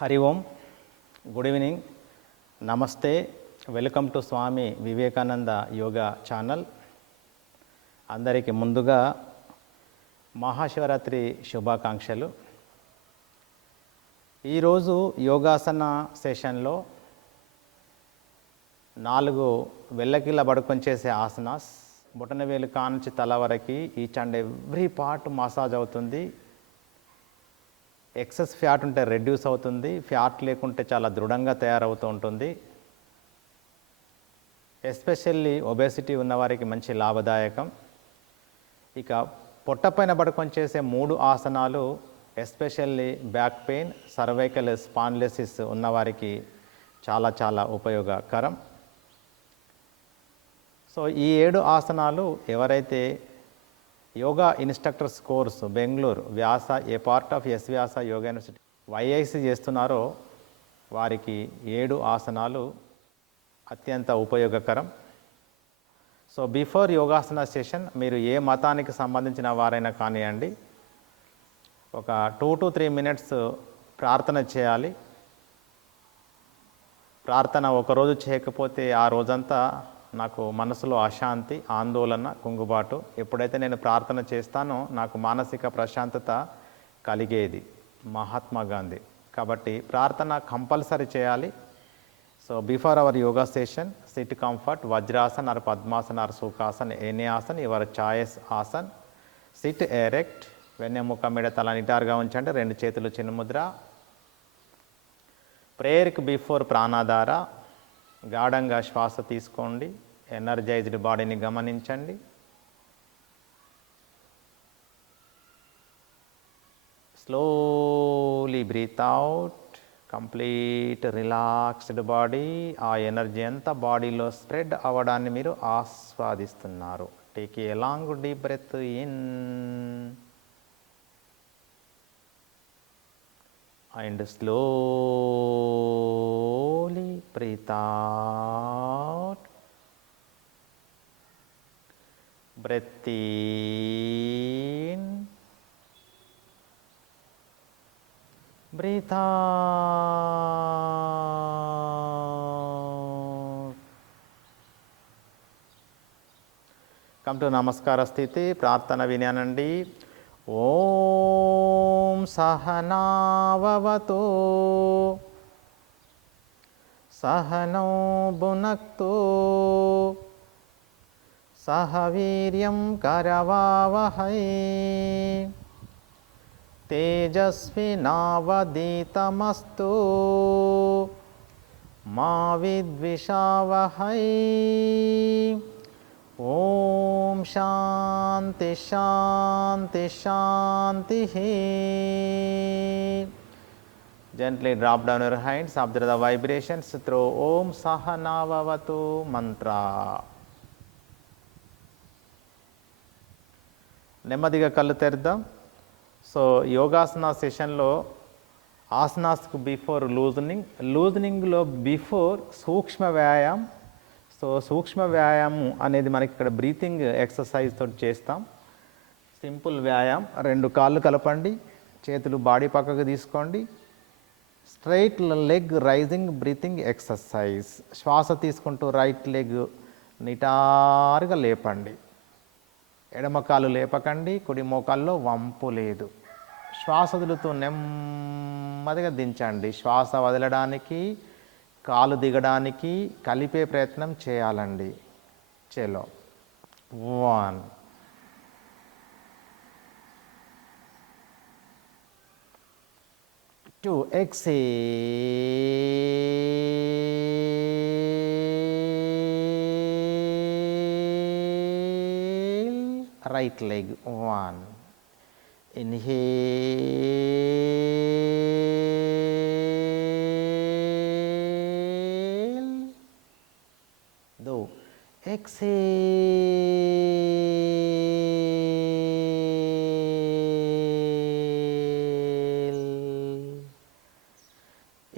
Hari Om, good evening, నమస్తే, welcome to Swami Vivekananda yoga channel. అందరికీ ముందుగా మహాశివరాత్రి శుభాకాంక్షలు. ఈరోజు యోగాసన సెషన్లో 4 వెళ్ళకిలా పడుకొని చేసే ఆసనాస్, బొటనవేలు కానుంచి తల వరకు each and every part massage అవుతుంది. ఎక్సెస్ ఫ్యాట్ ఉంటే రెడ్యూస్ అవుతుంది, ఫ్యాట్ లేకుంటే చాలా దృఢంగా తయారవుతూ ఉంటుంది. ఎస్పెషల్లీ ఒబేసిటీ ఉన్నవారికి మంచి లాభదాయకం. ఇక పొట్టపైన పడుకొని చేసే 3 ఆసనాలు especially back pain, cervical spondylosis ఉన్నవారికి చాలా చాలా ఉపయోగకరం. సో ఈ 7 ఆసనాలు ఎవరైతే yoga instructors course Bengaluru Vyasa a part of S Vyasa Yoga university YIC చేస్తున్నారో వారికి 7 ఆసనాలు అత్యంత ఉపయోగకరం. సో బిఫోర్ యోగాసన సెషన్ మీరు ఏ మతానికి సంబంధించిన వారైనా కానివ్వండి, ఒక 2 to 3 minutes ప్రార్థన చేయాలి. ప్రార్థన ఒకరోజు చేయకపోతే ఆ రోజంతా నాకు మనసులో అశాంతి, ఆందోళన, కుంగుబాటు. ఎప్పుడైతే నేను ప్రార్థన చేస్తానో నాకు మానసిక ప్రశాంతత కలిగేది. మహాత్మా గాంధీ. కాబట్టి ప్రార్థన కంపల్సరీ చేయాలి. So before our yoga session sit comfort, vajrasan or padmasan or sukhasan, any asan, your choice asan. Sit erect, వెన్నెముక మీద తల నిటారుగా ఉంచండి, 2 చేతులు చిన్ముద్ర. ప్రేయర్కి బిఫోర్ ప్రాణాధార, గాఢంగా శ్వాస తీసుకోండి, ఎనర్జైజ్డ్ బాడీని గమనించండి. Slowly breathe out, complete relaxed body. ఆ ఎనర్జీ అంతా బాడీలో స్ప్రెడ్ అవ్వడాన్ని మీరు ఆస్వాదిస్తున్నారు. Take a long deep breath in and slowly breathe out. Breath in, breathe out. Come to Namaskara Sthiti. ప్రార్థన వినండి. ఓం సహనావవతు సహనౌ భునక్తు సహ వీర్యం కరవావహై తేజస్వినావధీతమస్తు మా విద్విషావహై. ఓం శాంతి శాంతి శాంతి. Gently drop down your hands, observe the vibrations through Om Sahanavavatu mantra. నెమ్మదిగా కళ్ళు తెరుద్దాం. సో యోగాసన సెషన్లో ఆసనాస్కు before లూజనింగ్లో before సూక్ష్మ వ్యాయామం. సో సూక్ష్మ వ్యాయామం అనేది మనకి ఇక్కడ బ్రీతింగ్ ఎక్సర్సైజ్ తోటి చేస్తాం. సింపుల్ వ్యాయామం. 2 కాళ్ళు కలపండి, చేతులు బాడీ పక్కకు తీసుకోండి. Straight leg raising breathing exercise. శ్వాస తీసుకుంటూ రైట్ లెగ్ నిటారుగా లేపండి. ఎడమ కాలు లేపకండి, కుడి మోకాల్లో వంపు లేదు. శ్వాస వదులుతూ నెమ్మదిగా దించండి. శ్వాస వదలడానికి, కాలు దిగడానికి కలిపే ప్రయత్నం చేయాలండి. చలో 1 2 exhale, right leg 1, inhale, 2 exhale,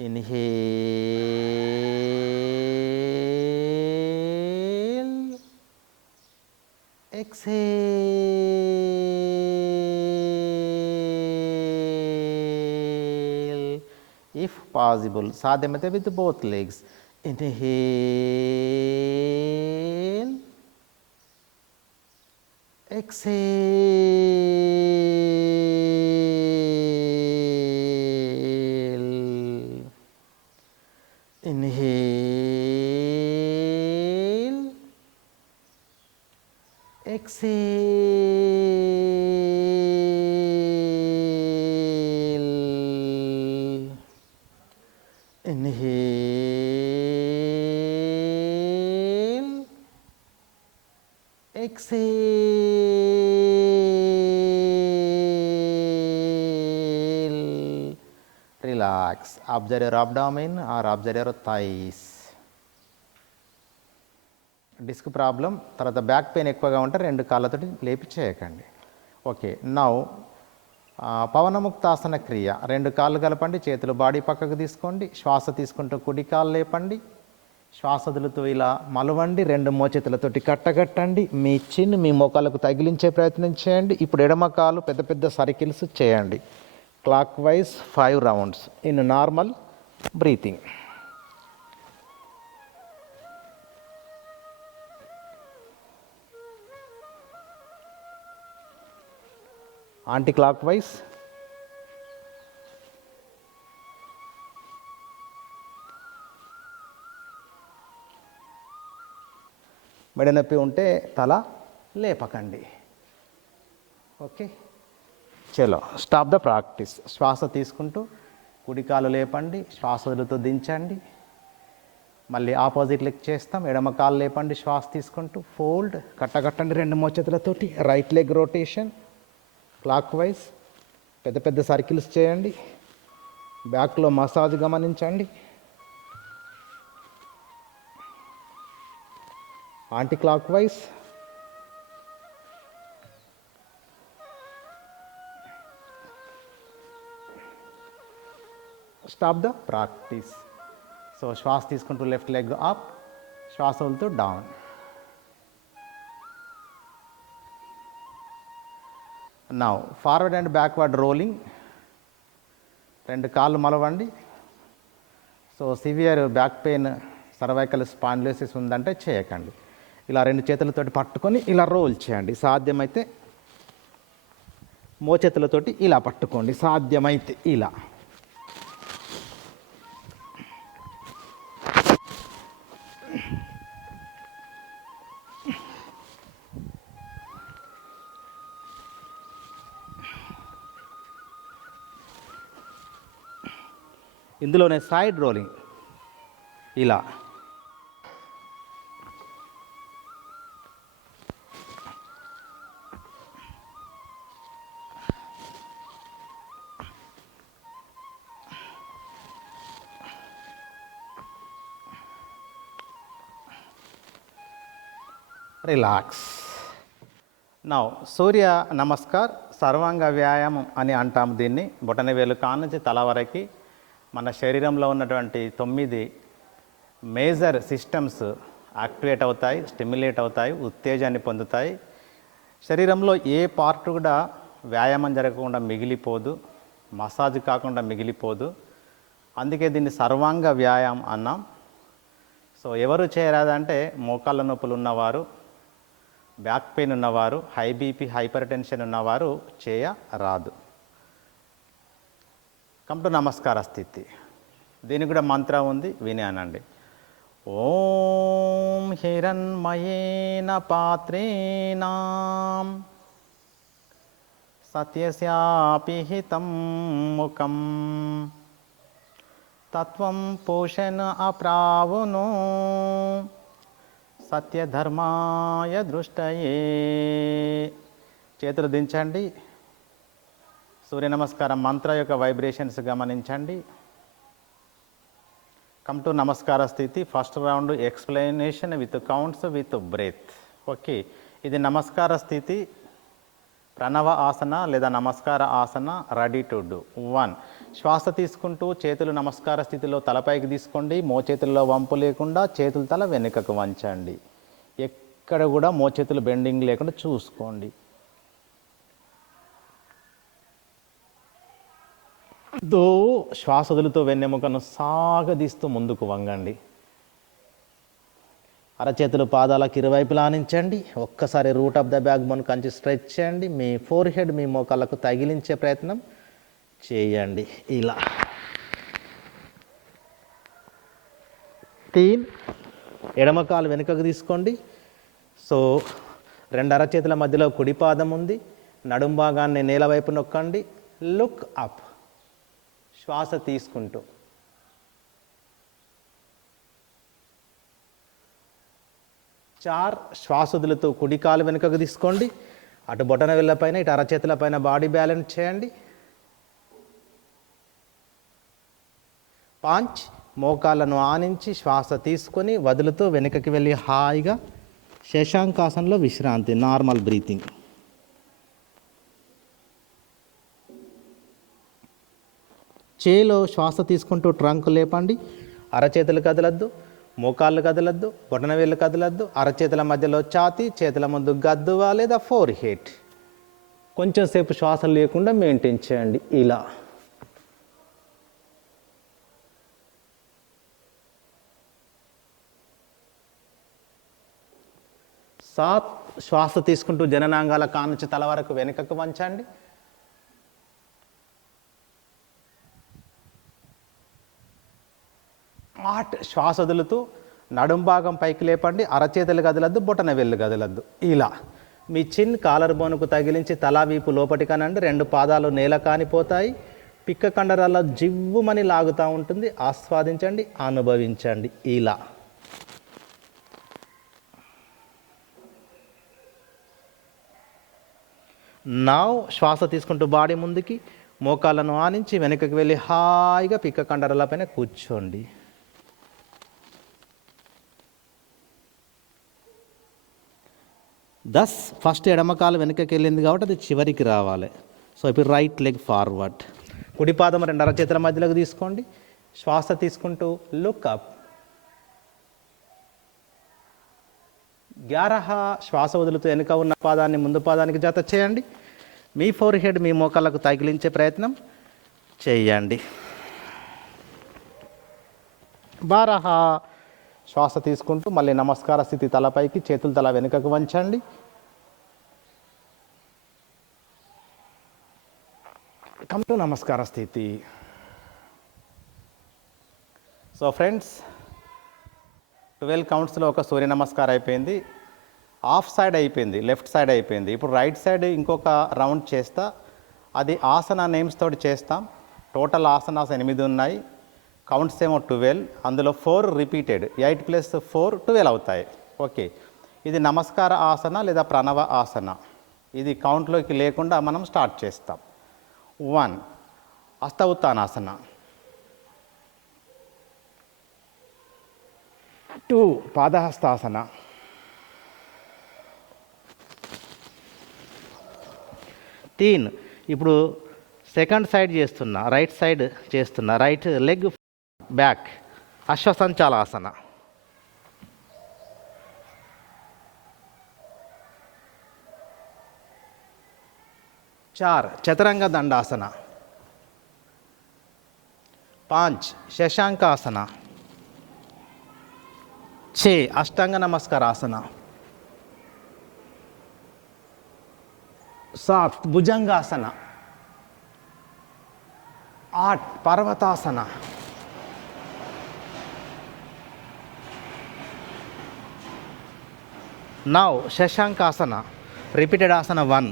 inhale, exhale, if possible, సాధ్యమైతే with both legs. Inhale, exhale, inhale, exhale, inhale, exhale, relax. Observe your abdomen or observe your thighs. Disc problem, తర్వాత బ్యాక్ పెయిన్ ఎక్కువగా ఉంటే 2 కాళ్ళతోటి లేపి చేయకండి. ఓకే, నౌ పవనముక్తాసన క్రియ. 2 కాళ్ళు కలపండి, చేతులు బాడీ పక్కకు తీసుకోండి, శ్వాస తీసుకుంటూ కుడి కాలు లేపండి, శ్వాస వదులుతూ ఇలా మలవండి, 2 మోచేతులతోటి కట్టగట్టండి, మీ చిన్ మీ మోకాలకు తగిలించే ప్రయత్నం చేయండి. ఇప్పుడు ఎడమ కాలు పెద్ద పెద్ద సర్కిల్స్ చేయండి, clock wise 5 rounds in normal breathing. Anti clock wise. మెడ నొప్పి ఉంటే తల లేపకండి. ఓకే, చలో స్టాప్ ద ప్రాక్టీస్. శ్వాస తీసుకుంటూ కుడికాలు లేపండి, శ్వాస వదులుతూ దించండి, మళ్ళీ ఆపోజిట్ లెగ్ చేస్తాం. ఎడమ కాలు లేపండి, శ్వాస తీసుకుంటూ ఫోల్డ్, కట్టగట్టండి 2 మోచేతులతోటి, right leg rotation clockwise, పెద్ద పెద్ద సర్కిల్స్ చేయండి, బ్యాక్లో మసాజ్ గమనించండి. Anticlockwise. Stop the practice. So శ్వాస తీసుకుంటూ లెఫ్ట్ లెగ్ అప్, శ్వాస వదులుతూ down. Now forward and backward rolling. 2 కాళ్ళు మలవండి. So severe back pain, cervical spondylosis ఉందంటే చేయకండి. ఇలా 2 చేతులతోటి పట్టుకొని ఇలా రోల్ చేయండి. సాధ్యమైతే మోచేతులతోటి ఇలా పట్టుకోండి, సాధ్యమైతే ఇలా. ఇందులోనే సైడ్ రోలింగ్ ఇలా. రిలాక్స్. నౌ సూర్య నమస్కార్, సర్వాంగ వ్యాయామం అని అంటాం దీన్ని. బొటనవేలు కానుంచి తల వరకు మన శరీరంలో ఉన్నటువంటి 9 మేజర్ సిస్టమ్స్ యాక్టివేట్ అవుతాయి, స్టిమ్యులేట్ అవుతాయి, ఉత్తేజాన్ని పొందుతాయి. శరీరంలో ఏ పార్ట్ కూడా వ్యాయామం జరగకుండా మిగిలిపోదు, మసాజ్ కాకుండా మిగిలిపోదు. అందుకే దీన్ని సర్వాంగ వ్యాయామం అన్నాం. సో ఎవరు చేయరాదంటే మోకాళ్ళ నొప్పులు ఉన్నవారు, బ్యాక్ పెయిన్ ఉన్నవారు, హై బీపీ హైపర్ టెన్షన్ ఉన్నవారు చేయరాదు. కమ్ టు నమస్కార స్థితి. దీనికి కూడా మంత్రం ఉంది, విని అనండి. ఓం హిరణ్మయేన పాత్రేణ సత్యస్యాపి హితం ముఖం తత్వం పోషణ అప్రావునో సత్యధర్మాయ దృష్టయే. చేతులు దించండి. సూర్య నమస్కారం మంత్ర యొక్క వైబ్రేషన్స్ గమనించండి. కమ్ టు నమస్కార స్థితి. First round explanation with counts with breath. Okay, ఇది నమస్కార స్థితి, ప్రణవ ఆసన లేదా నమస్కార ఆసన. Ready to do. 1, శ్వాస తీసుకుంటూ చేతులు నమస్కార స్థితిలో తలపైకి తీసుకోండి. మోచేతుల్లో వంపు లేకుండా చేతులు తల వెనుకకు వంచండి. ఎక్కడ కూడా మోచేతులు బెండింగ్ లేకుండా చూసుకోండి. దో శ్వాస వదులుతూ వెన్నెముకను సాగదీస్తూ ముందుకు వంగండి. అరచేతులు పాదాలకు ఇరువైపులా ఆనించండి. ఒక్కసారి root of the back bone Kanchi stretch చేయండి. మీ ఫోర్ హెడ్ మీ మోకాళ్ళకు తగిలించే ప్రయత్నం చేయండి. ఇలా 3 ఎడమ కాలు వెనుకకు తీసుకోండి. సో 2 అరచేతుల మధ్యలో కుడి పాదం ఉంది. నడుం భాగాన్ని నేల వైపు నొక్కండి. Look up. శ్వాస తీసుకుంటూ 4 శ్వాస వదులుతూ కుడి కాలు వెనుకకు తీసుకోండి. అటు బొటన వేళ్ళ పైన ఇటు అరచేతుల పైన బాడీ బ్యాలెన్స్ చేయండి. 5 మోకాళ్ళను ఆనించి శ్వాస తీసుకొని వదులుతూ వెనుకకి వెళ్ళి హాయిగా శశాంకాసనంలో విశ్రాంతి, నార్మల్ బ్రీతింగ్. చేలో శ్వాస తీసుకుంటూ ట్రంక్ లేపండి. అరచేతులు కదలద్దు, మోకాళ్ళు కదలద్దు, బొటనవేళ్ళు కదలద్దు. అరచేతుల మధ్యలో ఛాతీ, చేతుల ముందు గద్దువా లేదా ఫోర్ హెడ్. కొంచెం సేపు శ్వాస లేకుండా మెయింటైన్ చేయండి. ఇలా 7 శ్వాస తీసుకుంటూ జననాంగాల కానుంచి తల వరకు వెనుకకు వంచండి. 8 శ్వాస వదులుతూ నడుం భాగం పైకి లేపండి. అరచేతులు కదలద్దు, బొటన వేళ్ళు కదలద్దు. ఇలా మీ చిన్ కాలర్ బోనుకు తగిలించి తలా వీపు లోపటి కనండి. 2 పాదాలు నేల కానిపోతాయి. పిక్క కండరాల్లో జివ్వుమని లాగుతూ ఉంటుంది. ఆస్వాదించండి, అనుభవించండి. ఇలా నావ్ శ్వాస తీసుకుంటూ బాడీ ముందుకి, మోకాళ్ళను ఆనించి వెనుకకి వెళ్ళి హాయిగా పిక్క కండరాల పైన కూర్చోండి. దస్ ఫస్ట్ ఎడమకాలు వెనుకకి వెళ్ళింది కాబట్టి అది చివరికి రావాలి. సో ఇప్పుడు రైట్ లెగ్ ఫార్వర్డ్. కుడి పాదం 2 అరచేతుల మధ్యలోకి తీసుకోండి. శ్వాస తీసుకుంటూ లుక్ అప్. 11 శ్వాస వదులుతూ వెనుక ఉన్న పాదాన్ని ముందు పాదానికి జత చేయండి. మీ ఫోర్ హెడ్ మీ మోకాళ్ళకు తగిలించే ప్రయత్నం చేయండి. 12 శ్వాస తీసుకుంటూ మళ్ళీ నమస్కార స్థితి, తలపైకి, చేతులు తల వెనుకకు వంచండి. కమ్ టు నమస్కార స్థితి. సో ఫ్రెండ్స్, 12 కౌంట్స్లో ఒక సూర్య నమస్కారం అయిపోయింది. హాఫ్ సైడ్ అయిపోయింది, లెఫ్ట్ సైడ్ అయిపోయింది. ఇప్పుడు రైట్ సైడ్ ఇంకొక రౌండ్ చేస్తా. అది ఆసన నేమ్స్ తోటి చేస్తాం. టోటల్ ఆసనాస్ 8 ఉన్నాయి. కౌంట్స్ ఏమో 12. అందులో 4 రిపీటెడ్. 8 + 4 12 అవుతాయి. ఓకే, ఇది నమస్కార ఆసన లేదా ప్రణవ ఆసన. ఇది కౌంట్లోకి లేకుండా మనం స్టార్ట్ చేస్తాం. 1 హస్త ఉత్తానాసన, 2 పాదహస్తాసన, 3 ఇప్పుడు సెకండ్ సైడ్ చేస్తున్నా, రైట్ సైడ్ చేస్తున్నా. రైట్ లెగ్ బ్యాక్, అశ్వసంచాలాసన. 4 చతురంగ దండాసన, 5 శశాంకాసన, 6 అష్టాంగ నమస్కారాసన, 7 భుజంగాసన, 8 పర్వతాసన, 9 శశాంకాసన. రిపీటెడ్ ఆసన 1.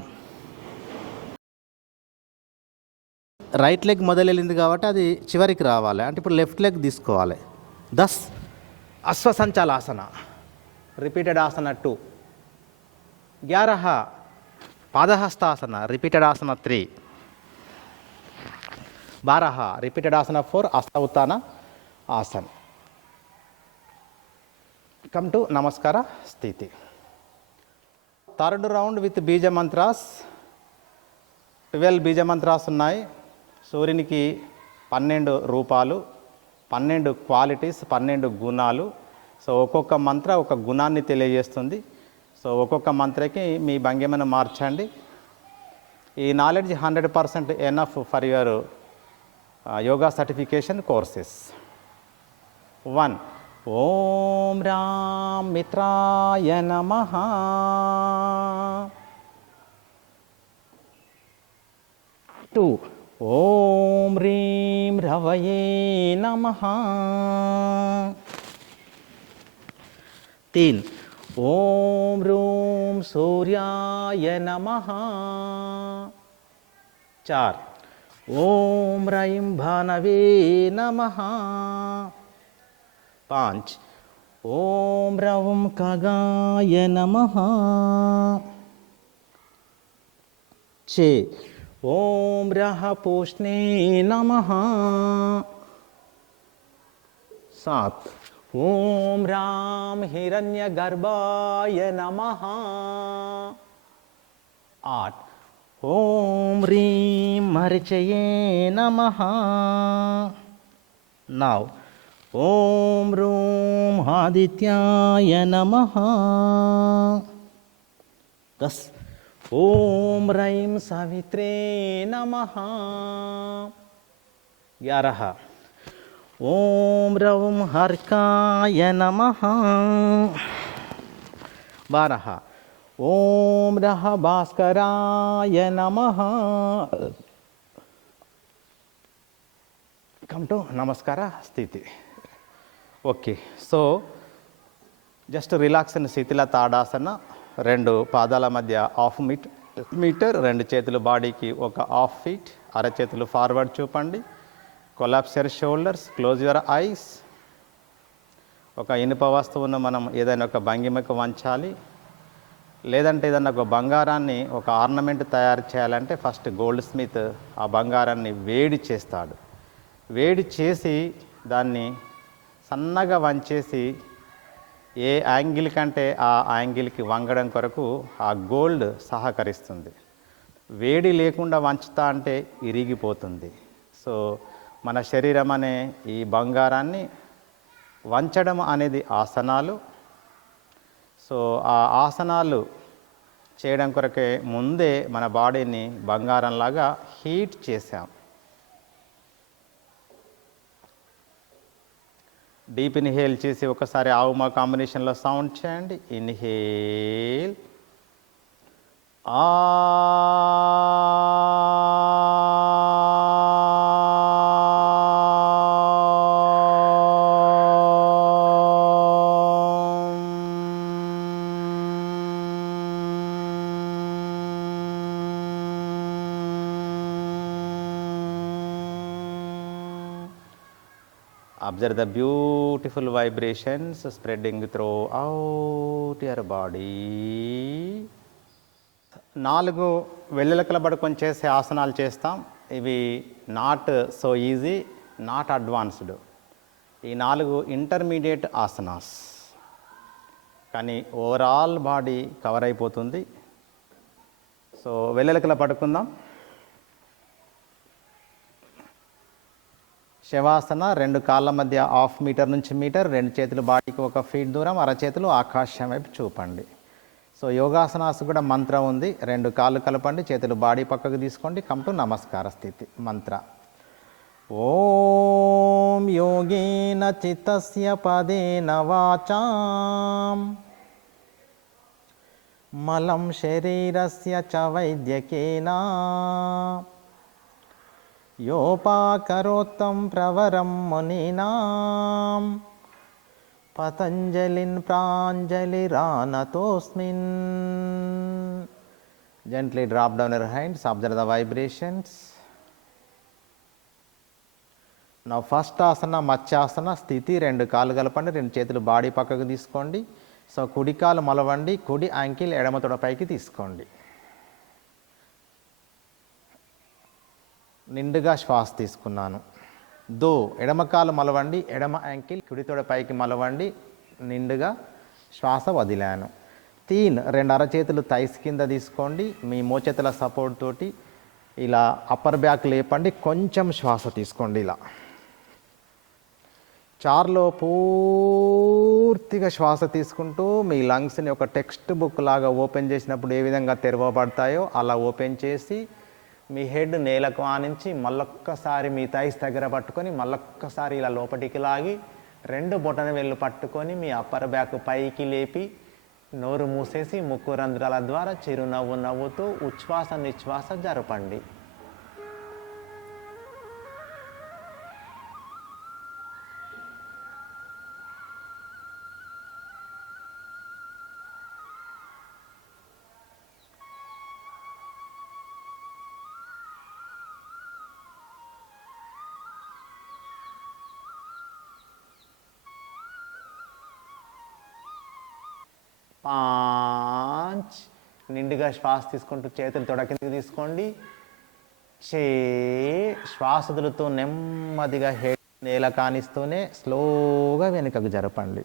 రైట్ లెగ్ మొదలెళ్ళింది కాబట్టి అది చివరికి రావాలి. అంటే ఇప్పుడు లెఫ్ట్ లెగ్ తీసుకోవాలి. 10 అశ్వసంచాలాసన. రిపీటెడ్ ఆసన 2. 11 పాదహస్తాసన. రిపీటెడ్ ఆసన 3. 12 రిపీటెడ్ ఆసన 4. హస్త ఉత్తాన ఆసన. కమ్ టు నమస్కార స్థితి. 3rd రౌండ్ విత్ బీజ మంత్రాస్. 12 బీజ మంత్రాస్ ఉన్నాయి. సూర్యునికి 12 రూపాలు, 12 క్వాలిటీస్, 12 గుణాలు. సో ఒక్కొక్క మంత్ర ఒక గుణాన్ని తెలియజేస్తుంది. సో ఒక్కొక్క మంత్రకి మీ భంగిమను మార్చండి. ఈ knowledge 100% enough for your yoga certification courses. 1. Om Ram Mitraya Namaha. 2. Om Reem Ravaye Namaha. 3. Om Rum Suryaya Namaha. 4. Om Raim Bhanave Namaha. 5. Om Ravam Kagaya Namaha. 6. Om Raha Pushne Namaha. 7. Om Ram Hiranya Garbhaya Namaha. 8. Om Reem Marichaye Namaha. Now, Om Rum Adityaya Namaha. Thus, Om Raim Savitre Namaha. 11. Om Ravam Harkaya Namaha. 12. Om Raha Bhaskaraya Namaha. Come to Namaskara Sthiti. Okay, so just relax in Sitila Tadasana. 2 పాదాల మధ్య half metre, 2 చేతులు బాడీకి ఒక half feet, అరచేతులు forward చూపండి. Collapse your shoulders, close your eyes. ఒక ఇనుప వస్తువును మనం ఏదైనా ఒక భంగిమకు వంచాలి. లేదంటే ఏదైనా ఒక బంగారాన్ని ఒక ఆర్నమెంట్ తయారు చేయాలంటే ఫస్ట్ గోల్డ్ స్మిత్ ఆ బంగారాన్ని వేడి చేస్తాడు. వేడి చేసి దాన్ని సన్నగా వంచేసి ఏ యాంగిల్ కంటే ఆ యాంగిల్కి వంగడం కొరకు ఆ గోల్డ్ సహకరిస్తుంది. వేడి లేకుండా వంచుతా అంటే ఇరిగిపోతుంది. సో మన శరీరం అనే ఈ బంగారాన్ని వంచడం అనేది ఆసనాలు. సో ఆ ఆసనాలు చేయడం కొరకే ముందే మన బాడీని బంగారంలాగా హీట్ చేసాం. డీప్ ఇన్హేల్ చేసి ఒకసారి ఆవుమా కాంబినేషన్లో సౌండ్ చేయండి. ఇన్హేల్ ఆ, observe the beautiful vibrations spreading throughout your body. 4 వెల్లెలకల పడుకొని చేసే ఆసనాలు చేస్తాం. ఇవి not so easy, not advanced. ఈ 4 ఇంటర్మీడియట్ ఆసనాస్, కానీ ఓవరాల్ బాడీ కవర్ అయిపోతుంది. సో వెల్లెలకల పడుకుందాం. శవాసన, 2 కాళ్ళ మధ్య హాఫ్ మీటర్ నుంచి మీటర్, 2 చేతులు బాడీకి 1 ఫీట్ దూరం, అరచేతులు ఆకాశం వైపు చూపండి. సో యోగాసనాస్ కూడా మంత్రం ఉంది. 2 కాళ్ళు కలపండి, చేతులు బాడీ పక్కకు తీసుకోండి. కమ్ టు నమస్కార స్థితి. మంత్ర ఓం యోగేన చిత్తస్య పదేన వాచాం మలం శరీరస్య చ వైద్యకేనా యోపాకరోత్తం ప్రవరం మునీనాం పతంజలిన్ ప్రాంజలిరానతోస్మిన్. Gently drop down your hands, observe the vibrations. Now first asana మత్స్యాసన స్థితి. 2 కాళ్ళు కలపండి, 2 చేతులు బాడీ పక్కకు తీసుకోండి. సో కుడి కాలు మలవండి, కుడి యాంకిల్ ఎడమ తొడ పైకి తీసుకోండి. నిండుగా శ్వాస తీసుకున్నాను. ఎడమ కాలు మలవండి, ఎడమ యాంకిల్ కుడి తొడ పైకి మలవండి, నిండుగా శ్వాస వదిలాను. 3 2 అరచేతులు థైస్ కింద తీసుకోండి. మీ మోచేతుల సపోర్ట్ తోటి ఇలా అప్పర్ బ్యాక్ లేపండి, కొంచెం శ్వాస తీసుకోండి. ఇలా 4లో పూర్తిగా శ్వాస తీసుకుంటూ మీ లంగ్స్ని ఒక టెక్స్ట్ బుక్ లాగా ఓపెన్ చేసినప్పుడు ఏ విధంగా తెరవబడతాయో అలా ఓపెన్ చేసి మీ హెడ్ నేలకు ఆనించి మళ్ళొక్కసారి మీ థైస్ దగ్గర పట్టుకొని మళ్ళొక్కసారి ఇలా లోపటికి లాగి 2 బొటన వేళ్ళు పట్టుకొని మీ అప్పర్ బ్యాక్ పైకి లేపి నోరు మూసేసి ముక్కు రంధ్రాల ద్వారా చిరునవ్వు నవ్వుతూ ఉచ్ఛ్వాస నిశ్వాస జరపండి. పాంచ్. నిండుగా శ్వాస తీసుకుంటూ చేతులు తొడ కిందకి తీసుకోండి. శ్వాస వదులుతూ నెమ్మదిగా హెడ్ నేల కానిస్తూనే స్లోగా వెనుకకు జరపండి.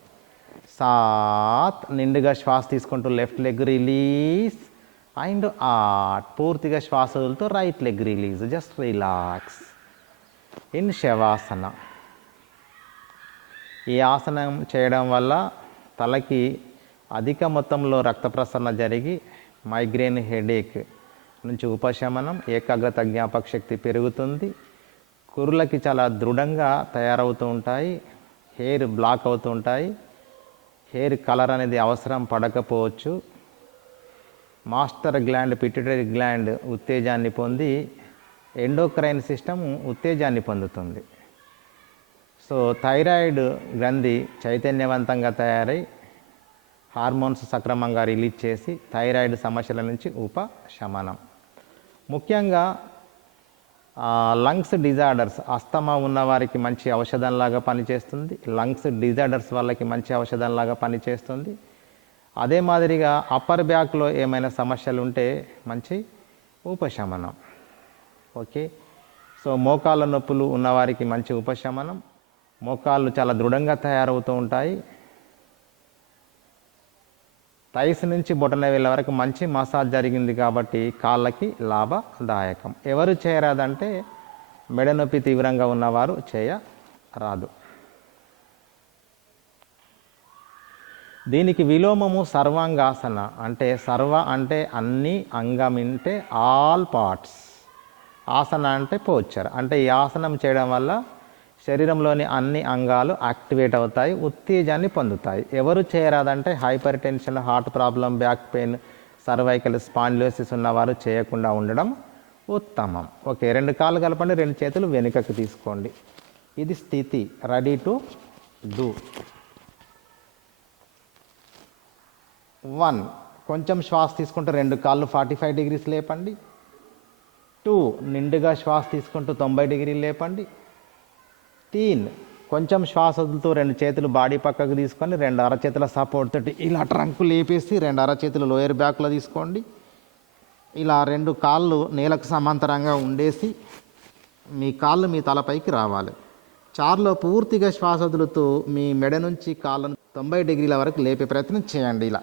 7. నిండుగా శ్వాస తీసుకుంటూ లెఫ్ట్ లెగ్ రిలీజ్ అండ్ 8. పూర్తిగా శ్వాస వదులుతూ right leg release. Just relax in shavasana. ఈ ఆసనం చేయడం వల్ల తలకి అధిక మొత్తంలో రక్త ప్రసరణ జరిగి మైగ్రేన్ హెడేక్ నుంచి ఉపశమనం, ఏకాగ్రత జ్ఞాపక శక్తి పెరుగుతుంది. కురులకి చాలా దృఢంగా తయారవుతూ ఉంటాయి. హెయిర్ బ్లాక్ అవుతూ ఉంటాయి. హెయిర్ కలర్ అనేది అవసరం పడకపోవచ్చు. మాస్టర్ గ్లాండ్, పిట్యూటరీ గ్లాండ్ ఉత్తేజాన్ని పొంది ఎండోక్రైన్ సిస్టమ్ ఉత్తేజాన్ని పొందుతుంది. సో థైరాయిడ్ గ్రంథి చైతన్యవంతంగా తయారై హార్మోన్స్ సక్రమంగా రిలీజ్ చేసి థైరాయిడ్ సమస్యల నుంచి ఉపశమనం. ముఖ్యంగా లంగ్స్ డిజార్డర్స్, అస్తమా ఉన్నవారికి మంచి ఔషధంలాగా పనిచేస్తుంది. లంగ్స్ డిజార్డర్స్ వాళ్ళకి మంచి ఔషధంలాగా పనిచేస్తుంది. అదే మాదిరిగా అప్పర్ బ్యాక్లో ఏమైనా సమస్యలు ఉంటే మంచి ఉపశమనం. ఓకే. సో మోకాళ్ళ నొప్పులు ఉన్నవారికి మంచి ఉపశమనం. మోకాళ్ళు చాలా దృఢంగా తయారవుతూ ఉంటాయి. థైస్ నుంచి బొటనవేళ్ళ వరకు మంచి మసాజ్ జరిగింది కాబట్టి కాళ్ళకి లాభదాయకం. ఎవరు చేయరాదంటే మెడ నొప్పి తీవ్రంగా ఉన్నవారు చేయరాదు. దీనికి విలోమము సర్వాంగాసన. అంటే సర్వ అంటే అన్ని, అంగం అంటే ఆల్ పార్ట్స్, ఆసన అంటే పోస్చర్. అంటే ఈ ఆసనం చేయడం వల్ల శరీరంలోని అన్ని అంగాలు యాక్టివేట్ అవుతాయి, ఉత్తేజాన్ని పొందుతాయి. ఎవరు చేయరాదంటే hypertension, heart problem, back pain, cervical spondylosis ఉన్నవారు చేయకుండా ఉండడం ఉత్తమం. ఓకే. 2 కాళ్ళు కలపండి, 2 చేతులు వెనుకకు తీసుకోండి. ఇది స్థితి. Ready to do. 1. కొంచెం శ్వాస తీసుకుంటూ 2 కాళ్ళు 45 డిగ్రీస్ లేపండి. 2. నిండుగా శ్వాస తీసుకుంటూ 90 డిగ్రీలు లేపండి. 3. కొంచెం శ్వాస వదులుతూ 2 చేతులు బాడీ పక్కకు తీసుకొని 2 అరచేతుల సపోర్ట్ తోటి ఇలా ట్రంక్ లేపేసి 2 అరచేతులు లోయర్ బ్యాక్లో తీసుకోండి. ఇలా 2 కాళ్ళు నేలకు సమాంతరంగా ఉండేసి మీ కాళ్ళు మీ తలపైకి రావాలి. 4లో పూర్తిగా శ్వాస వదులుతూ మీ మెడ నుంచి కాళ్ళను 90 డిగ్రీల వరకు లేపే ప్రయత్నం చేయండి. ఇలా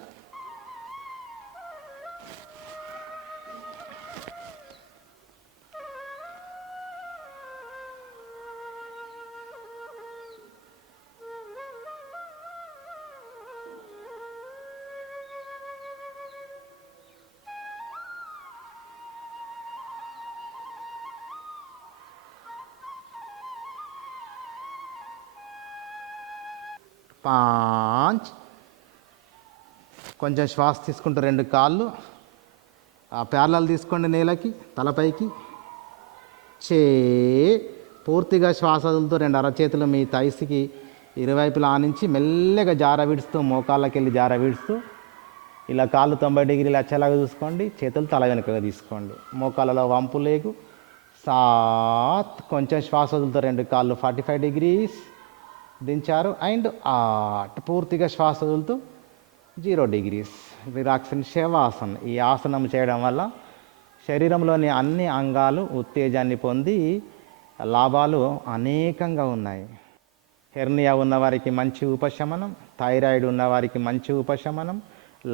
పాంచ్. కొంచెం శ్వాస తీసుకుంటూ 2 కాళ్ళు ప్యారలల్ తీసుకోండి నేలకి, తలపైకి. పూర్తిగా శ్వాస వదులుతూ 2 అరచేతులు మీ థైస్కి ఇరువైపులా ఆనించి మెల్లగా జార విడుస్తూ మోకాళ్ళకి వెళ్ళి జార విడుస్తూ ఇలా కాళ్ళు 90 డిగ్రీలు వచ్చేలాగా చూసుకోండి. చేతులు తల వెనుకగా తీసుకోండి. మోకాళ్ళలో వంపు లేకు. 7. కొంచెం శ్వాస వదులుతూ 2 కాళ్ళు 45 డిగ్రీస్ దించారు. అండ్ 8. పూర్తిగా శ్వాస వదులుతూ 0 డిగ్రీస్ రిలాక్సిన్ శవాసన్. ఈ ఆసనం చేయడం వల్ల శరీరంలోని అన్ని అంగాలు ఉత్తేజాన్ని పొంది లాభాలు అనేకంగా ఉన్నాయి. హెర్నియా ఉన్నవారికి మంచి ఉపశమనం, థైరాయిడ్ ఉన్నవారికి మంచి ఉపశమనం,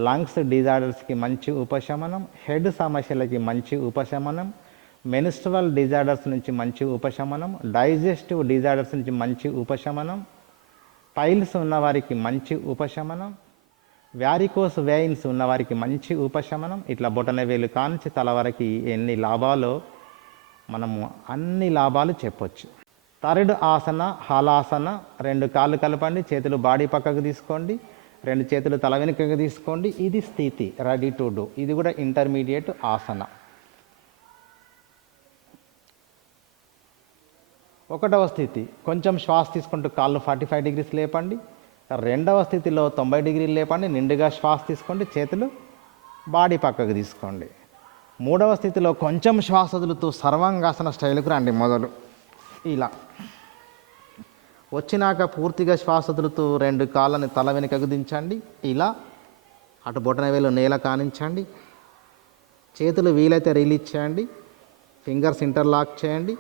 లంగ్స్ డిజార్డర్స్కి మంచి ఉపశమనం, హెడ్ సమస్యలకి మంచి ఉపశమనం, మెన్స్ట్రువల్ డిజార్డర్స్ నుంచి మంచి ఉపశమనం, డైజెస్టివ్ డిజార్డర్స్ నుంచి మంచి ఉపశమనం, పైల్స్ ఉన్నవారికి మంచి ఉపశమనం, వ్యారికోస్ వెయిన్స్ ఉన్నవారికి మంచి ఉపశమనం. ఇట్లా బొటనవేలు కాంచి తల వరకు ఎన్ని లాభాలు మనము అన్ని లాభాలు చెప్పొచ్చు. థర్డ్ ఆసన హలాసన. 2 కాళ్ళు కలపండి, చేతులు బాడీ పక్కకు తీసుకోండి, 2 చేతులు తల వెనుకకు తీసుకోండి. ఇది స్థితి, రెడీ టు డూ. ఇది కూడా ఇంటర్మీడియట్ ఆసన. 1వ స్థితి, కొంచెం శ్వాస తీసుకుంటూ కాళ్ళు 45 డిగ్రీస్ లేపండి. 2వ స్థితిలో 90 డిగ్రీలు లేపండి, నిండుగా శ్వాస తీసుకోండి, చేతులు బాడీ పక్కకు తీసుకోండి. 3వ స్థితిలో కొంచెం శ్వాస వదులుతూ సర్వాంగాసన స్టైల్కు రండి. మొదలు ఇలా వచ్చినాక పూర్తిగా శ్వాస వదులుతూ 2 కాళ్ళని తల వెనుకకు దించండి. ఇలా అటు బొటనవేలు నేల కానించండి, చేతులు వీలైతే రిలీజ్ చేయండి, ఫింగర్స్ ఇంటర్లాక్ చేయండి,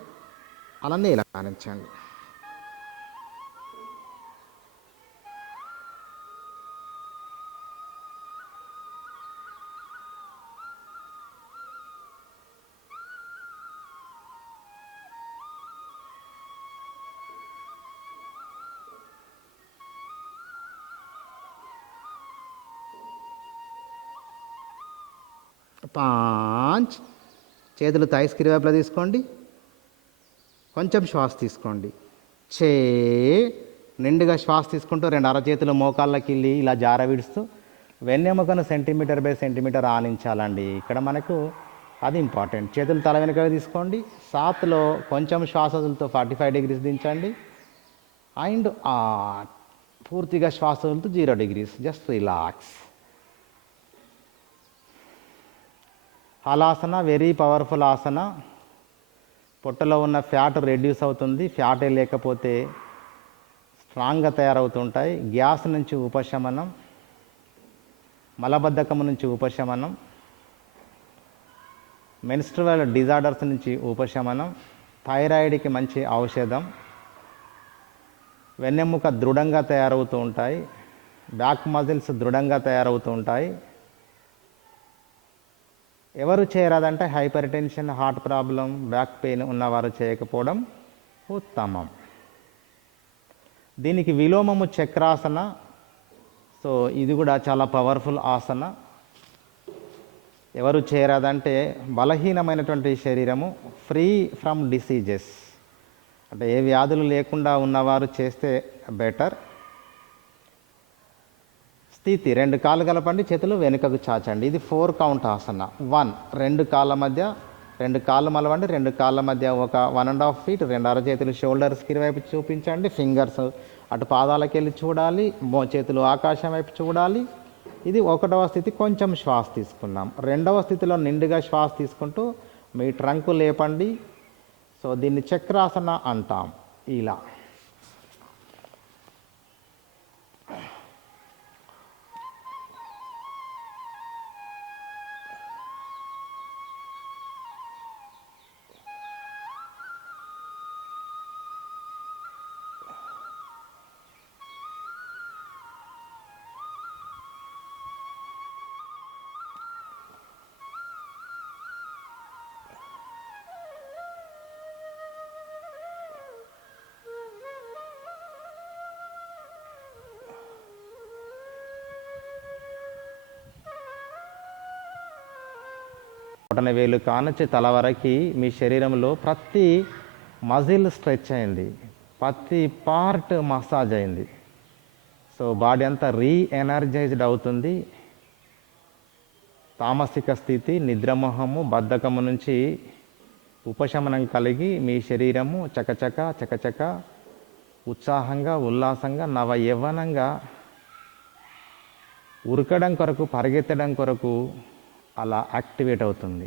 అలా నేల కానించండి. పాంచ్. చేతులు థైస్ కింది వైపులా తీసుకోండి, కొంచెం శ్వాస తీసుకోండి. చే. నిండుగా శ్వాస తీసుకుంటూ 2 అరచేతులు మోకాళ్ళకి వెళ్ళి ఇలా జార విడుస్తూ వెన్నెముకను సెంటీమీటర్ బై సెంటీమీటర్ ఆనించాలండి. ఇక్కడ మనకు అది ఇంపార్టెంట్. చేతులు తల వెనుక తీసుకోండి. 7లో కొంచెం శ్వాస వదులుతూ 45 డిగ్రీస్ దించండి. అండ్ పూర్తిగా శ్వాస వదులుతూ 0 degrees. Just relax. Halasana very powerful asana. పొట్టలో ఉన్న ఫ్యాట్ రెడ్యూస్ అవుతుంది. ఫ్యాటే లేకపోతే స్ట్రాంగ్గా తయారవుతుంటాయి. గ్యాస్ నుంచి ఉపశమనం, మలబద్ధకం నుంచి ఉపశమనం, మెన్స్ట్రువల్ డిజార్డర్స్ నుంచి ఉపశమనం, థైరాయిడ్కి మంచి ఔషధం, వెన్నెముక దృఢంగా తయారవుతూ ఉంటాయి, బ్యాక్ మజిల్స్ దృఢంగా తయారవుతూ ఉంటాయి. ఎవరు చేయరాదంటే hypertension, heart problem, back pain ఉన్నవారు చేయకపోవడం ఉత్తమం. దీనికి విలోమము చక్రాసన. సో ఇది కూడా చాలా పవర్ఫుల్ ఆసన. ఎవరు చేయరాదంటే బలహీనమైనటువంటి శరీరము, ఫ్రీ ఫ్రమ్ డిసీజెస్, అంటే ఏ వ్యాధులు లేకుండా ఉన్నవారు చేస్తే బెటర్. స్థితి, 2 కాళ్ళు కలపండి, చేతులు వెనుకకు చాచండి. ఇది 4 కౌంట్ ఆసన. 1, 2 కాళ్ళ మధ్య 2 కాళ్ళు మలవండి, 2 కాళ్ళ మధ్య ఒక 1.5 ఫీట్, 2 అరచేతులు షోల్డర్స్కి వైపు చూపించండి, ఫింగర్స్ అటు పాదాలకు వెళ్ళి చూడాలి, చేతులు ఆకాశం వైపు చూడాలి. ఇది 1వ స్థితి. కొంచెం శ్వాస తీసుకున్నాం. 2వ స్థితిలో నిండుగా శ్వాస తీసుకుంటూ మీ ట్రంకు లేపండి. సో దీన్ని చక్రాసన అంటాం. ఇలా బొటనవేలు కానుంచి తల వరకు మీ శరీరంలో ప్రతి మజిల్ స్ట్రెచ్ అయింది, ప్రతి పార్ట్ మసాజ్ అయింది. సో బాడీ అంతా ఎనర్జైజ్డ్ అవుతుంది. తామసిక స్థితి, నిద్రమోహము, బద్ధకము నుంచి ఉపశమనం కలిగి మీ శరీరము చకచక ఉత్సాహంగా, ఉల్లాసంగా, నవ యవ్వనంగా ఉరకడం కొరకు, పరిగెత్తడం కొరకు అలా యాక్టివేట్ అవుతుంది.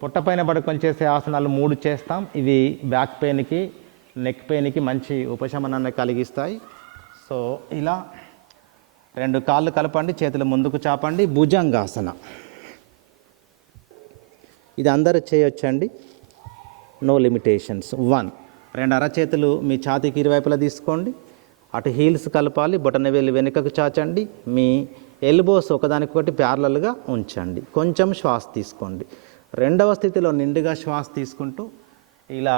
పొట్టపైన పడుకొని చేసే ఆసనాలు 3 చేస్తాం. ఇవి బ్యాక్ పెయిన్కి, నెక్ పెయిన్కి మంచి ఉపశమనాన్ని కలిగిస్తాయి. సో ఇలా 2 కాళ్ళు కలపండి, చేతులు ముందుకు చాపండి. భుజంగాసన. ఇది అందరూ చేయొచ్చండి, నో లిమిటేషన్స్. 1, 2 అరచేతులు మీ ఛాతీకి ఇరువైపులా తీసుకోండి. అటు హీల్స్ కలపాలి, బొటనవేలు వెనుకకు చాచండి. మీ ఎల్బోస్ ఒకదానికొకటి ప్యారలల్గా ఉంచండి. కొంచెం శ్వాస తీసుకోండి. 2వ స్థితిలో నిండుగా శ్వాస తీసుకుంటూ ఇలా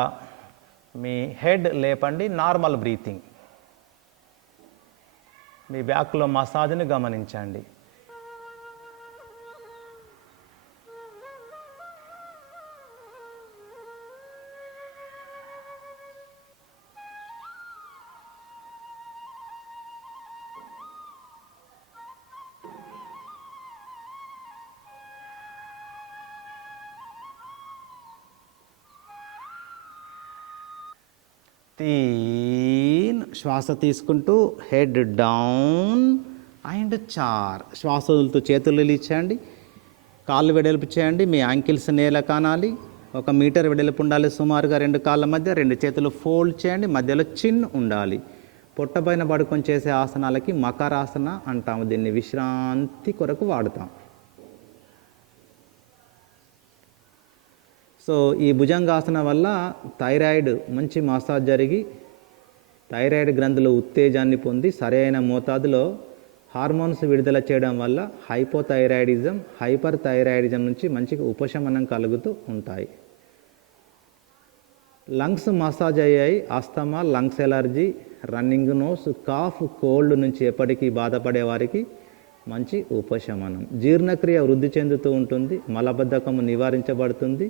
మీ హెడ్ లేపండి. Normal breathing. మీ బ్యాక్లో మసాజ్ని గమనించండి. 3 శ్వాస తీసుకుంటూ హెడ్ డౌన్ అండ్ 4 శ్వాస వదులుతూ చేతులు ఇచ్చేయండి. కాళ్ళు వెడల్పు చేయండి. మీ యాంకిల్స్ నేల కానాలి. 1 మీటర్ వెడల్పు ఉండాలి సుమారుగా 2 కాళ్ళ మధ్య. 2 చేతులు ఫోల్డ్ చేయండి. మధ్యలో చిన్ ఉండాలి. పొట్ట పైన పడుకొని చేసే ఆసనాలకి మకరాసన అంటాము. దీన్ని విశ్రాంతి కొరకు వాడుతాం. సో ఈ భుజంగాసన వల్ల థైరాయిడ్ మంచి మసాజ్ జరిగి థైరాయిడ్ గ్రంథుల ఉత్తేజాన్ని పొంది సరైన మోతాదులో హార్మోన్స్ విడుదల చేయడం వల్ల హైపోథైరాయిడిజం, హైపర్ థైరాయిడిజం నుంచి మంచి ఉపశమనం కలుగుతూ ఉంటాయి. లంగ్స్ మసాజ్ అయ్యాయి. Asthma, lungs allergy, running nose, cough, cold నుంచి ఎప్పటికీ బాధపడే వారికి మంచి ఉపశమనం. జీర్ణక్రియ వృద్ధి చెందుతూ ఉంటుంది. మలబద్ధకము నివారించబడుతుంది.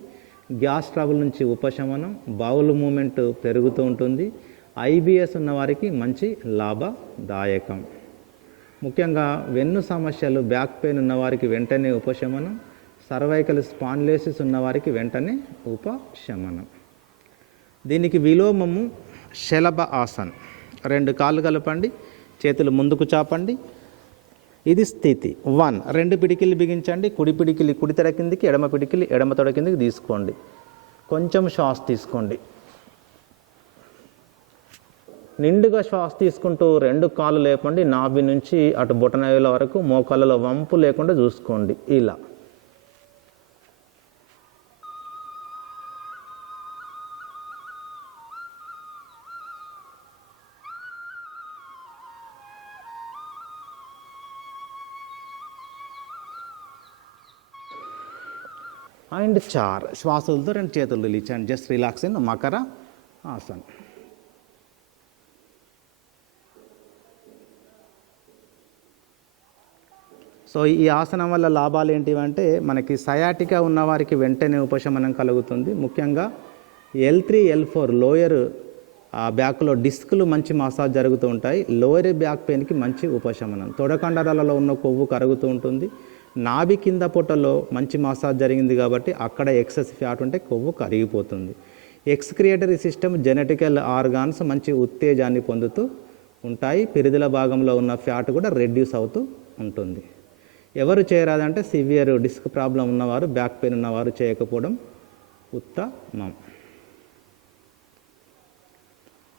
గ్యాస్ ట్రబుల్ నుంచి ఉపశమనం. బౌల్ మూమెంట్ పెరుగుతూ ఉంటుంది. ఐబిఎస్ ఉన్నవారికి మంచి లాభదాయకం. ముఖ్యంగా వెన్ను సమస్యలు, బ్యాక్ పెయిన్ ఉన్నవారికి వెంటనే ఉపశమనం. సర్వైకల్ స్పాండిలోసిస్ ఉన్నవారికి వెంటనే ఉపశమనం. దీనికి విలోమము శలభ ఆసన్. 2 కాళ్ళు కలపండి. చేతులు ముందుకు చాపండి. ఇది స్థితి 1. 2 పిడికిలు బిగించండి. కుడి పిడికిలి కుడి తొడ కిందికి, ఎడమ పిడికిలి ఎడమ తొడ కిందికి తీసుకోండి. కొంచెం శ్వాస తీసుకోండి. నిండుగా శ్వాస తీసుకుంటూ 2 కాళ్ళు లేపండి. నాభి నుంచి అటు బొటనవేల వరకు మోకాళ్ళలో వంపు లేకుండా చూసుకోండి. ఇలా అండ్ 4 శ్వాసలతో 2 చేతులు release and just relax in Makar ఆసన్. So ఈ ఆసనం వల్ల లాభాలు ఏంటివంటే మనకి సయాటికా ఉన్నవారికి వెంటనే ఉపశమనం కలుగుతుంది. ముఖ్యంగా L3, L4 లోయర్ బ్యాక్లో డిస్క్లు మంచి మసాజ్ జరుగుతూ ఉంటాయి. లోయర్ బ్యాక్ పెయిన్కి మంచి ఉపశమనం. తొడకండరాలలో ఉన్న కొవ్వు కరుగుతూ ఉంటుంది. నాభి కింద పొట్టలో మంచి మసాజ్ జరిగింది కాబట్టి అక్కడ ఎక్సెస్ ఫ్యాట్ ఉంటే కొవ్వు కరిగిపోతుంది. ఎక్స్క్రియేటరీ సిస్టమ్, జెనెటికల్ ఆర్గాన్స్ మంచి ఉత్తేజాన్ని పొందుతూ ఉంటాయి. పిరిదిల భాగంలో ఉన్న ఫ్యాట్ కూడా రెడ్యూస్ అవుతూ ఉంటుంది. ఎవరు చేయరాదంటే సివియర్ డిస్క్ ప్రాబ్లం ఉన్నవారు, బ్యాక్ పెయిన్ ఉన్నవారు చేయకపోవడం ఉత్తమం.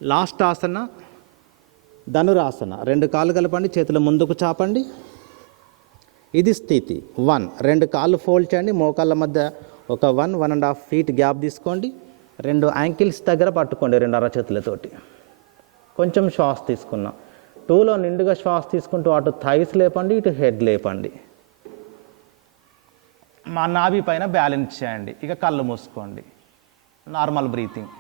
లాస్ట్ ఆసన ధనురాసన. 2 కాళ్ళు కలపండి. చేతులు ముందుకు చాపండి. ఇది స్థితి 1. 2 కాళ్ళు ఫోల్డ్ చేయండి. మోకాళ్ళ మధ్య ఒక 1.5 ఫీట్ గ్యాప్ తీసుకోండి. 2 యాంకిల్స్ దగ్గర పట్టుకోండి 2 అరచేతులతోటి. కొంచెం శ్వాస తీసుకున్నాం. 2లో నిండుగా శ్వాస తీసుకుంటూ అటు థైస్ లేపండి, ఇటు హెడ్ లేపండి. మా నాభి పైన బ్యాలెన్స్ చేయండి. ఇక కళ్ళు మూసుకోండి. Normal breathing.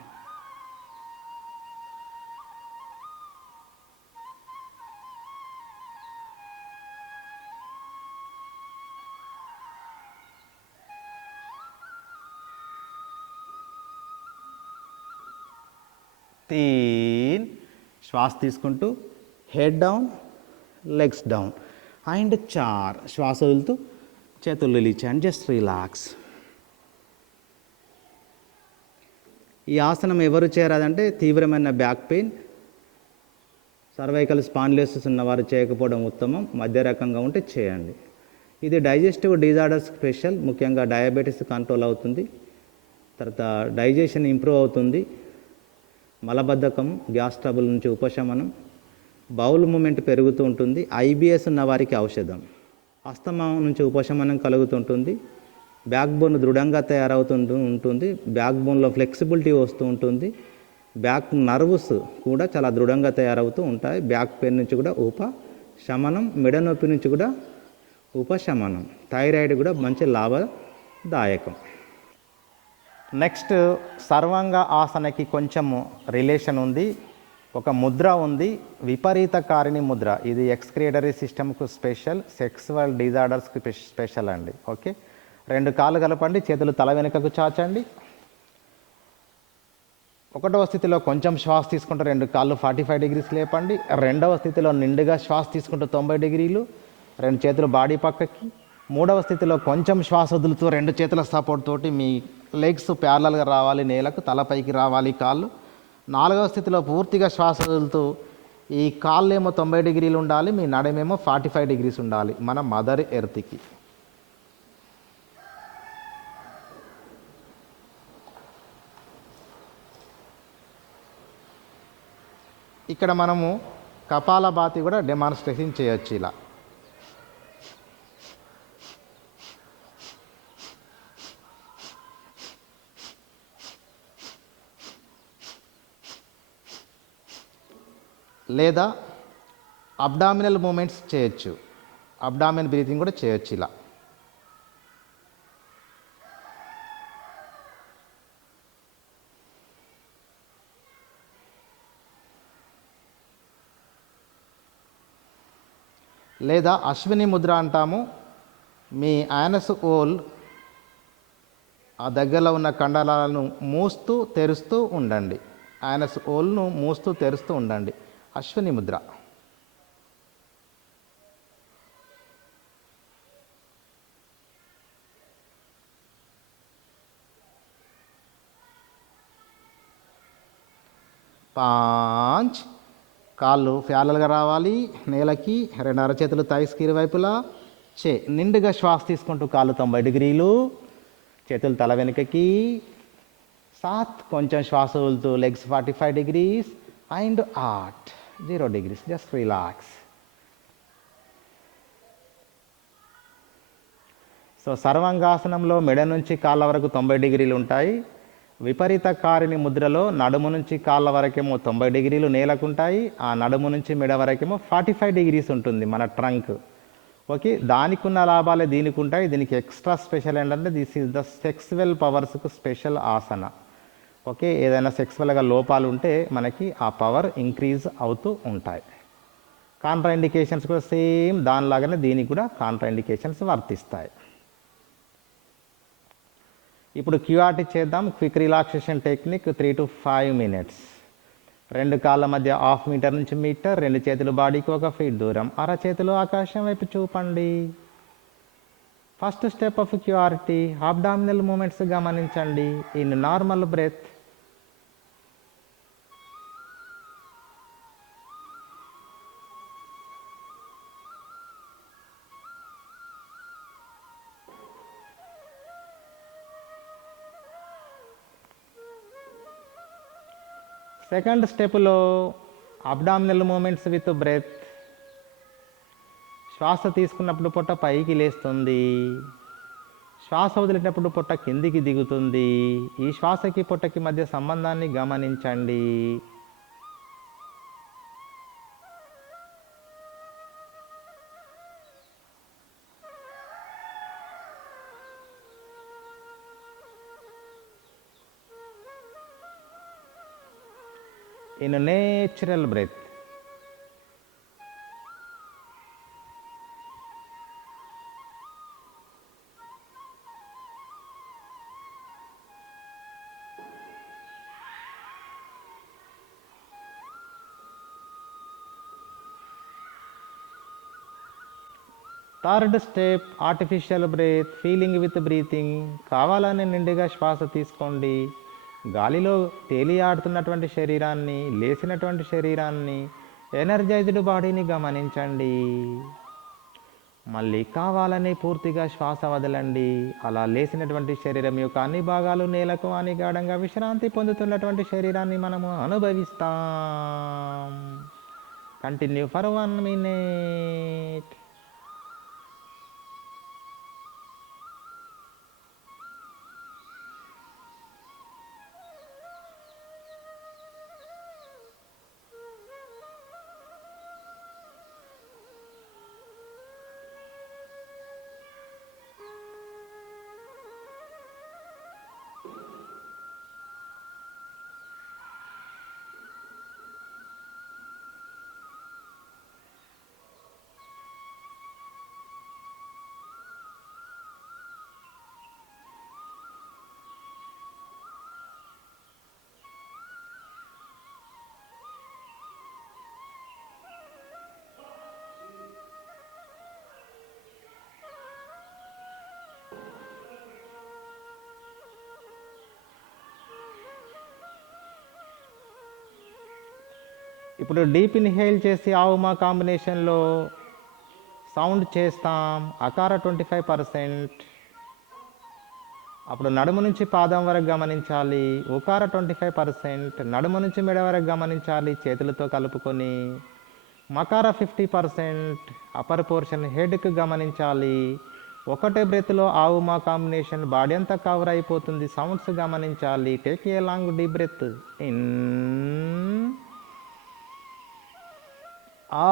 శ్వాస తీసుకుంటూ head down, legs down and 4 శ్వాస వదులుతూ చేతులు రిలీజ్ అండ్ జస్ట్ రిలాక్స్. ఈ ఆసనం ఎవరు చేయరాదంటే తీవ్రమైన బ్యాక్ పెయిన్, సర్వైకల్ స్పాండిలోసిస్ ఉన్నవారు చేయకపోవడం ఉత్తమం. మధ్య రకంగా ఉంటే చేయండి. ఇది డైజెస్టివ్ డిజార్డర్స్ స్పెషల్. ముఖ్యంగా డయాబెటీస్ కంట్రోల్ అవుతుంది. తర్వాత డైజెషన్ ఇంప్రూవ్ అవుతుంది. మలబద్ధకం, గ్యాస్ ట్రబుల్ నుంచి ఉపశమనం. బౌల్ మూమెంట్ పెరుగుతూ ఉంటుంది. ఐబిఎస్ ఉన్న వారికి ఔషధం. ఆస్తమా నుంచి ఉపశమనం కలుగుతుంటుంది. బ్యాక్ బోన్ దృఢంగా ఉంటుంది. బ్యాక్ బోన్లో ఫ్లెక్సిబిలిటీ వస్తూ ఉంటుంది. బ్యాక్ నర్వ్స్ కూడా చాలా దృఢంగా తయారవుతూ ఉంటాయి. బ్యాక్ పెయిన్ నుంచి కూడా ఉపశమనం. మెడ నొప్పి నుంచి కూడా ఉపశమనం. థైరాయిడ్ కూడా మంచి లాభదాయకం. నెక్స్ట్ సర్వాంగ ఆసనకి కొంచెము రిలేషన్ ఉంది. ఒక ముద్ర ఉంది, విపరీతకారిణి ముద్ర. ఇది ఎక్స్క్రియేటరీ సిస్టమ్కు స్పెషల్, సెక్సువల్ డిజార్డర్స్కి స్పెషల్ అండి. ఓకే, 2 కాళ్ళు కలపండి. చేతులు తల వెనుకకు చాచండి. 1వ స్థితిలో కొంచెం శ్వాస తీసుకుంటూ 2 కాళ్ళు 45 డిగ్రీస్ లేపండి. 2వ స్థితిలో నిండుగా శ్వాస తీసుకుంటూ 90 డిగ్రీలు. 2 చేతులు బాడీ పక్కకి. 3వ స్థితిలో కొంచెం శ్వాస వదులుతూ 2 చేతుల సపోర్ట్ తోటి మీ లెగ్స్ ప్యారలల్గా రావాలి నేలకు, తలపైకి రావాలి కాళ్ళు. 4వ స్థితిలో పూర్తిగా శ్వాస వదులుతూ ఈ కాళ్ళేమో 90 డిగ్రీలు ఉండాలి, మీ నడమేమో 45 డిగ్రీస్ ఉండాలి మన మదర్ ఎర్త్కి. ఇక్కడ మనము కపాలభాతి కూడా డెమాన్స్ట్రేషన్ చేయొచ్చు ఇలా. లేదా అబ్డామినల్ మూమెంట్స్ చేయొచ్చు, అబ్డామిన్ బ్రీతింగ్ కూడా చేయొచ్చు ఇలా. లేదా అశ్విని ముద్ర అంటాము. మీ యానస్ ఓల్ ఆ దగ్గరలో ఉన్న కండరాలను మూస్తూ తెరుస్తూ ఉండండి, యానస్ ఓల్ను మూస్తూ తెరుస్తూ ఉండండి, అశ్విని ముద్ర. పాంచ్. కాళ్ళు ఫ్యాలల్గా రావాలి నేలకి, 2 అరచేతులు థైస్కి ఇరువైపులా. నిండుగా శ్వాస తీసుకుంటూ కాళ్ళు 90 డిగ్రీలు, చేతులు తల వెనుకకి. 7 కొంచెం శ్వాస వదులుతూ legs 45 degrees and 8 0 degrees. Just relax. So సర్వాంగాసనంలో మెడ నుంచి కాళ్ళ వరకు 90 డిగ్రీలు ఉంటాయి. విపరీత కారిణి ముద్రలో నడుము నుంచి కాళ్ళ వరకేమో 90 డిగ్రీలు నేలకుంటాయి, ఆ నడుము నుంచి మెడ వరకేమో 45 డిగ్రీస్ ఉంటుంది మన ట్రంక్. ఓకే, దానికి ఉన్న లాభాలే దీనికి ఉంటాయి. దీనికి ఎక్స్ట్రా స్పెషల్ ఏంటంటే దిస్ ఈజ్ ద సెక్సువల్ పవర్స్కు స్పెషల్ ఆసన. ఓకే, ఏదైనా సెక్సువల్గా లోపాలు ఉంటే మనకి ఆ పవర్ ఇంక్రీజ్ అవుతూ ఉంటాయి. కాంట్రా ఇండికేషన్స్ కూడా సేమ్ దానిలాగానే దీనికి కూడా కాంట్రా ఇండికేషన్స్ వర్తిస్తాయి. ఇప్పుడు క్యూఆర్టీ చేద్దాం. Quick relaxation technique 3 to 5 minutes. 2 కాళ్ళ మధ్య 1/2 మీటర్ నుంచి మీటర్, 2 చేతులు బాడీకి 1 ఫీట్ దూరం, అరచేతులు ఆకాశం వైపు చూపండి. First step of QRT abdominal movements గమనించండి. In normal breath. సెకండ్ స్టెప్లో అబ్డామినల్ మూమెంట్స్ విత్ బ్రెత్. శ్వాస తీసుకున్నప్పుడు పొట్ట పైకి లేస్తుంది, శ్వాస వదిలేటప్పుడు పొట్ట కిందికి దిగుతుంది. ఈ శ్వాసకి పొట్టకి మధ్య సంబంధాన్ని గమనించండి. in a natural breath. Third step artificial breath, feeling with breathing. కావాలని నిండుగా శ్వాస తీసుకోండి. గాలిలో తేలియాడుతున్నటువంటి శరీరాన్ని, లేచినటువంటి శరీరాన్ని, ఎనర్జైజ్డ్ బాడీని గమనించండి. మళ్ళీ కావాలని పూర్తిగా శ్వాస వదలండి. అలా లేచినటువంటి శరీరం యొక్క అన్ని భాగాలు నేలకు అనిగాఢంగా విశ్రాంతి పొందుతున్నటువంటి శరీరాన్ని మనము అనుభవిస్తాం. Continue for 1 minute. ఇప్పుడు డీప్ ఇన్హేల్ చేసి ఆవుమా కాంబినేషన్లో సౌండ్ చేస్తాం అకార 25%. అప్పుడు నడుము నుంచి పాదం వరకు గమనించాలి ఉకార 25%. నడుము నుంచి మెడ వరకు గమనించాలి చేతులతో కలుపుకొని. మకార 50%. అప్పర్ పోర్షన్ హెడ్కి గమనించాలి. ఒకటే బ్రెత్లో ఆవు మా కాంబినేషన్ బాడీ అంతా కవర్ అయిపోతుంది. సౌండ్స్ గమనించాలి. Take a long deep breath in ah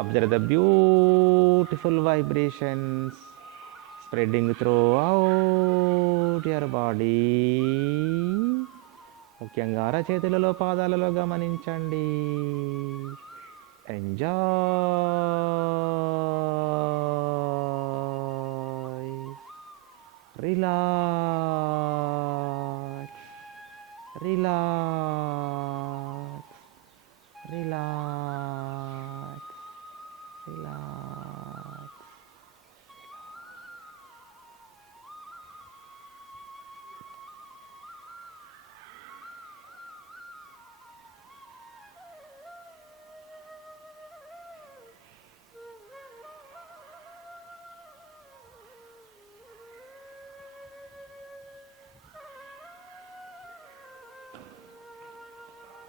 Observe the beautiful vibrations spreading throughout your body. ముఖ్యంగా అరచేతులలో పాదాలలో గమనించండి. Enjoy, relax, relax, relax, relax.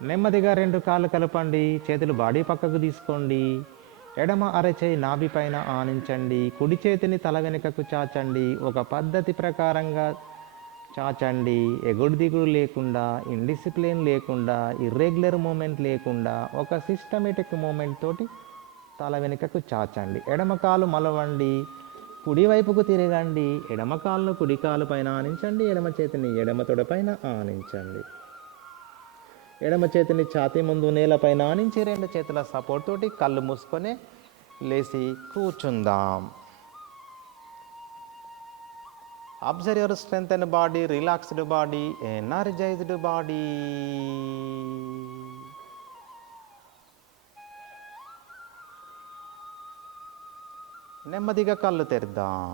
నెమ్మదిగా 2 కాళ్ళు కలపండి. చేతులు బాడీ పక్కకు తీసుకోండి. ఎడమ అరచేయి నాభి పైన ఆనించండి. కుడి చేతిని తల వెనుకకు చాచండి. ఒక పద్ధతి ప్రకారంగా చాచండి. ఎగుడు దిగుడు లేకుండా, ఇండిసిప్లిన్ లేకుండా, ఇర్రెగ్యులర్ మూమెంట్ లేకుండా ఒక సిస్టమేటిక్ మూమెంట్ తోటి తల వెనుకకు చాచండి. ఎడమ కాలు మలవండి. కుడివైపుకు తిరగండి. ఎడమ కాలును కుడి కాలు పైన ఆనించండి. ఎడమ చేతిని ఎడమ తొడ పైన ఆనించండి. ఎడమ చేతిని ఛాతీ ముందు నేలపైన ఆనించి 2 చేతుల సపోర్ట్ తోటి కళ్ళు మూసుకొని లేచి కూర్చుందాం. Observe your strength and body, relaxed body, energised body. నెమ్మదిగా కళ్ళు తెరుద్దాం.